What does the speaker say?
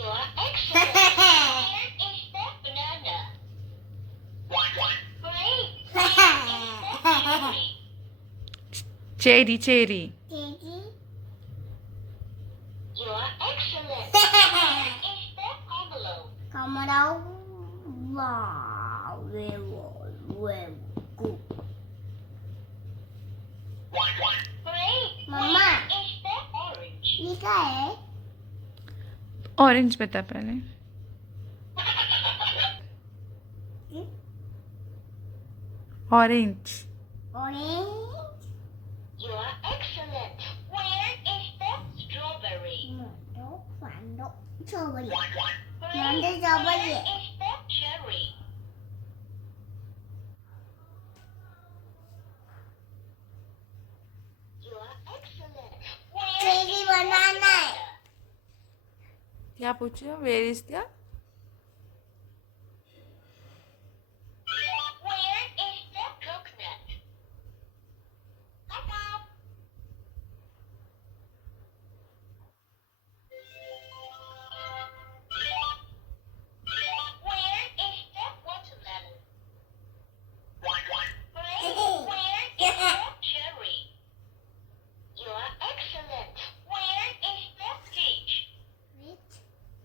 You are excellent. Where is the banana? Great. Where is the cherry? Cherry, cherry. You are excellent. Where is the pomelo? Wow, very good. Great. Mama. Where is the orange? ये क्या है? Orange बता पहले. Orange. Orange. You are excellent. Where is the strawberry? Strawberry. Great. Wonder strawberry. Where is the cherry? You are excellent. Where Cherry is the banana. क्या पूछो? Where is the